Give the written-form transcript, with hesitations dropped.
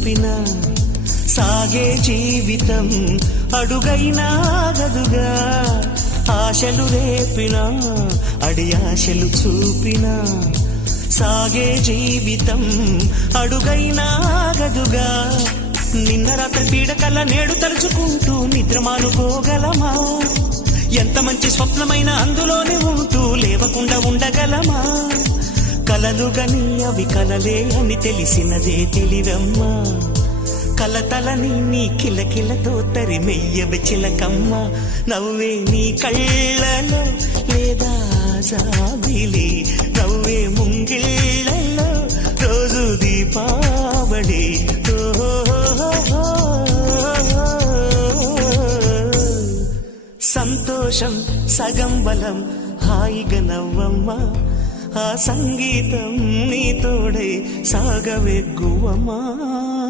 చూపినా సాగే జీవితం అడుగైనా గదుగా ఆశలు రేపినా అడి ఆశలు చూపినా సాగే జీవితం అడుగైనా గదుగా నిన్న రాత్రి పీడకల నేడు తలుచుకుంటూ నిద్రమానుకోగలమా ఎంత మంచి స్వప్నమైన అందులోనే ఉంటూ లేవకుండా ఉండగలమా కలలుగని అవి కలలే అని తెలిసినదే తెలివమ్మా కలతలని నీ కిలకిలతో తరిమెయ్యవి చిలకమ్మ నవ్వే నీ కళ్ళలో లేదా జాబిలి నవ్వే ముంగిళ్ళలో రోజు దీపావళి సంతోషం సగం బలం హాయిగా నవ్వమ్మ ఆ సంగీతం నీ తోడై సాగవెగ్గువమ్మా